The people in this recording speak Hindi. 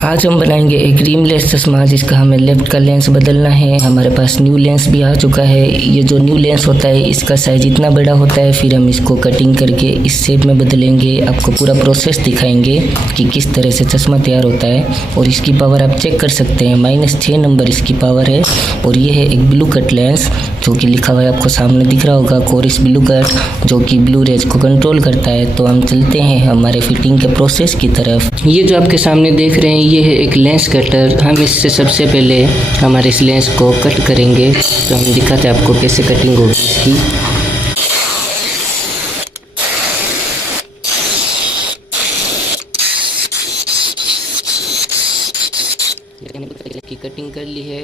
आज हम बनाएंगे एक रिमलेस चश्मा जिसका हमें लेफ्ट का लेंस बदलना है। हमारे पास न्यू लेंस भी आ चुका है। ये जो न्यू लेंस होता है इसका साइज इतना बड़ा होता है, फिर हम इसको कटिंग करके इस शेप में बदलेंगे। आपको पूरा प्रोसेस दिखाएंगे कि किस तरह से चश्मा तैयार होता है। और इसकी पावर आप चेक कर सकते हैं, -6 नंबर इसकी पावर है। और ये है एक ब्लू कट लेंस जो कि लिखा हुआ है, आपको सामने दिख रहा होगा कोरिस ब्लू कट, जो कि ब्लू रेज को कंट्रोल करता है। तो हम चलते हैं हमारे फिटिंग के प्रोसेस की तरफ। ये जो आपके सामने देख रहे हैं ये है एक लेंस कटर। हम इससे सबसे पहले हमारे इस लेंस को कट करेंगे। तो हम दिखाते हैं आपको कैसे कटिंग होगी इसकी। की कटिंग कर ली है।